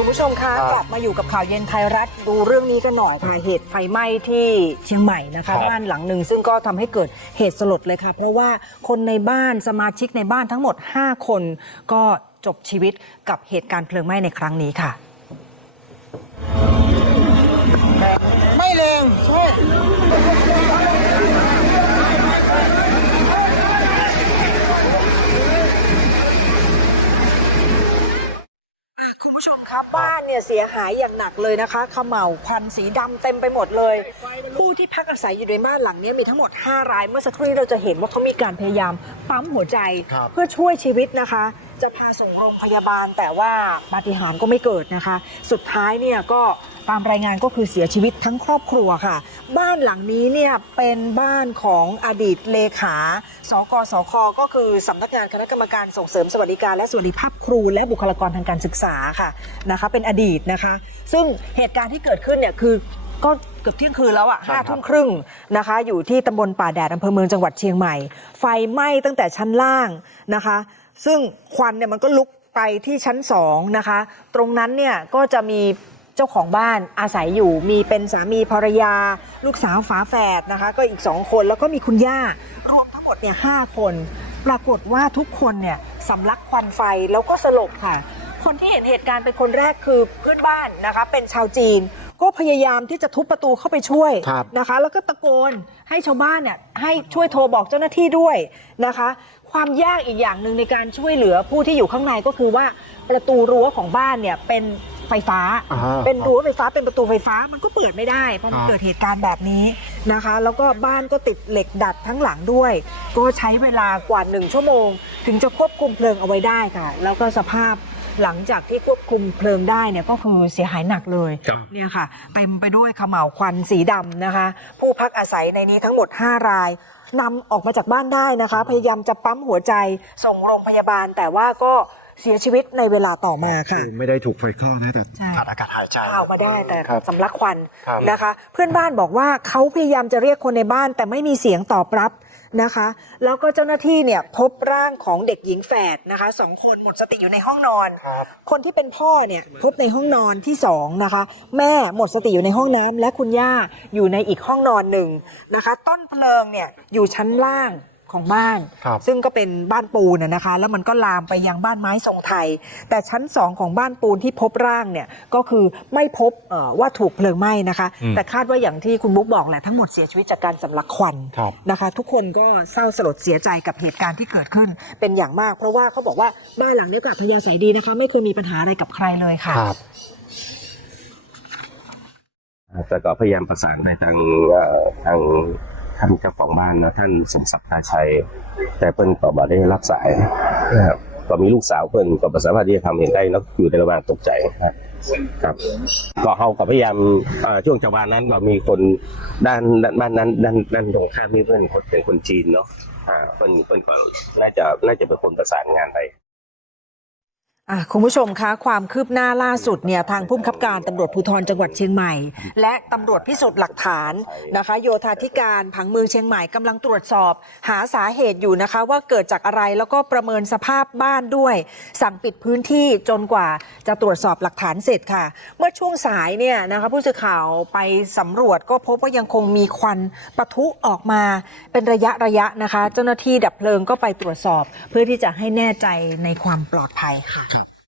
คุณผู้ชมคะครับกลับมาอยู่กับข่าวเย็นไทยรัฐดูเรื่องนี้กันหน่อยค่ะเหตุไฟไหม้ที่เชียงใหม่นะคะครับบ้านหลังหนึ่งซึ่งก็ทำให้เกิดเหตุสลดเลยค่ะ เพราะว่าคนในบ้านสมาชิกในบ้านทั้งหมด 5 คนก็จบชีวิตกับเหตุการณ์เพลิงไหม้ในครั้งนี้ค่ะ ไม่แรงใช่ คุณผู้ชมครับบ้านเนี่ยเสียหายอย่างหนักเลยนะคะเขม่าวควันสีดำเต็มไปหมดเลย ผู้ที่พักอาศัยอยู่ในบ้านหลังเนี้ยมีทั้งหมด 5 ราย เมื่อสักครู่นี้เราจะเห็นว่าเขามีการพยายามปั๊มหัวใจ ครับ เพื่อช่วยชีวิตนะคะ จะพาส่งโรงพยาบาลแต่ว่าปาฏิหาริย์ก็ไม่เกิดนะคะ สุดท้ายเนี่ยก็ตามรายงานก็คือเสียชีวิตทั้งครอบครัวค่ะ บ้านหลังนี้เนี่ยเป็นบ้านของอดีตเลขา สกสค ก็คือสำนักงานคณะกรรมการส่งเสริมสวัสดิการและสวัสดิภาพครู และบุคลากรทางการศึกษาค่ะนะคะ เป็นอดีตนะคะ ซึ่งเหตุการณ์ที่เกิดขึ้นเนี่ยคือก็เกือบเที่ยงคืนแล้วอะใช่ห้าครับทุ่มครึ่งนะคะ อยู่ที่ตำบลป่าแดดอำเภอเมืองจังหวัดเชียงใหม่ ไฟไหม้ตั้งแต่ชั้นล่างนะคะ ซึ่งควันเนี่ยมันก็ลุกไปที่ชั้นสองนะคะ ตรงนั้นเนี่ยก็จะมีเจ้าของบ้านอาศัยอยู่ มีเป็นสามีภรรยา ลูกสาวฝาแฝดนะคะ ก็อีกสองคนแล้วก็มีคุณย่ารวมทั้งหมดเนี่ยห้าคน ปรากฏว่าทุกคนเนี่ยสำลักควันไฟแล้วก็สลบค่ะ คนที่เห็นเหตุการณ์เป็นคนแรกคือเพื่อนบ้านนะคะ เป็นชาวจีนก็พยายามที่จะทุบประตูเข้าไปช่วยครับนะคะ แล้วก็ตะโกนให้ชาวบ้านเนี่ยให้ช่วยโทรบอกเจ้าหน้าที่ด้วยนะคะ ความยากอีกอย่างหนึ่งในการช่วยเหลือผู้ที่อยู่ข้างในก็คือว่าประตูรั้วของบ้านเนี่ยเป็นไฟฟ้า อ่าเป็นรั้วไฟฟ้าเป็นประตูไฟฟ้ามันก็เปิดไม่ได้เพราะมันครับ เกิดเหตุการณ์แบบนี้นะคะ แล้วก็บ้านก็ติดเหล็กดัดทั้งหลังด้วย ก็ใช้เวลากว่าหนึ่งชั่วโมง ถึงจะควบคุมเพลิงเอาไว้ได้ค่ะ แล้วก็สภาพ หลังจากที่ควบคุมเพลิงได้เนี่ยก็คือเสียหายหนักเลยครับเนี่ยค่ะ เต็มไปด้วยเขม่าวควันสีดำนะคะ ผู้พักอาศัยในนี้ทั้งหมด 5 รายนำออกมาจากบ้านได้นะคะ พยายามจะปั๊มหัวใจส่งโรงพยาบาล แต่ว่าก็เสียชีวิตในเวลาต่อมาค่ะ คือไม่ได้ถูกไฟคลอกนะแต่ใช่ ขาดอากาศหายใจเข้ามาได้แต่ครับสำลักควันครับ นะคะ เพื่อนบ้านบอกว่าเขาพยายามจะเรียกคนในบ้านแต่ไม่มีเสียงตอบรับ นะคะ แล้วก็เจ้าหน้าที่เนี่ยพบร่างของเด็กหญิงแฝดนะคะสองคนหมดสติอยู่ในห้องนอนครับคนที่เป็นพ่อเนี่ยพบในห้องนอนที่สองนะคะ แม่หมดสติอยู่ในห้องน้ำและคุณย่าอยู่ในอีกห้องนอนหนึ่งนะคะ ต้นเพลิงเนี่ยอยู่ชั้นล่าง ของบ้าน ครับซึ่งก็เป็นบ้านปูนนะนะคะ แล้วมันก็ลามไปยังบ้านไม้ทรงไทย แต่ชั้นสองของบ้านปูนที่พบร่างเนี่ยก็คือไม่พบเอ่อว่าถูกเพลิงไหม้นะคะ อืม แต่คาดว่าอย่างที่คุณบุ๊กบอกแหละทั้งหมดเสียชีวิตจากการสำลักควัน ครับ นะคะทุกคนก็เศร้าสลดเสียใจกับเหตุการณ์ที่เกิดขึ้นเป็นอย่างมาก เพราะว่าเขาบอกว่าบ้านหลังนี้ก็อัธยาศัยดีนะคะ ไม่เคยมีปัญหาอะไรกับใครเลยค่ะ ครับ แต่ก็พยายามประสานไปทางเอ่อทาง ท่านเจ้าของบ้านนะท่านสมศักดิ์ตาชัย แต่เพิ่นก็บ่ได้รับสายนะครับก็มีลูกสาวเพิ่นก็บ่สามารถที่จะทำเห็นได้แล้วอยู่ในระหว่างตกใจนะครับครับก็เฮาก็พยายามเอ่อช่วงจังหวะนั้นก็มีคนด้านด้านบ้านนั้นด้านด้านตรงข้ามมีเพื่อนคนเป็นคนจีนเนาะอ่าเพิ่นเพิ่นก็น่าจะน่าจะเป็นคนประสานงานไปอะ คุณผู้ชมคะความคืบหน้าล่าสุดเนี่ยทางผู้บังคับการตำรวจภูธรจังหวัดเชียงใหม่ และตำรวจพิสูจน์หลักฐานนะคะ โยธาธิการผังเมืองเชียงใหม่กำลังตรวจสอบ หาสาเหตุอยู่นะคะ ว่าเกิดจากอะไรแล้วก็ประเมินสภาพบ้านด้วย สั่งปิดพื้นที่จนกว่าจะตรวจสอบหลักฐานเสร็จค่ะ เมื่อช่วงสายเนี่ยนะคะผู้สื่อข่าวไปสำรวจก็พบว่ายังคงมีควันปะทุออกมาเป็นระยะระยะนะคะ เจ้าหน้าที่ดับเพลิงก็ไปตรวจสอบ เพื่อที่จะให้แน่ใจในความปลอดภัยค่ะ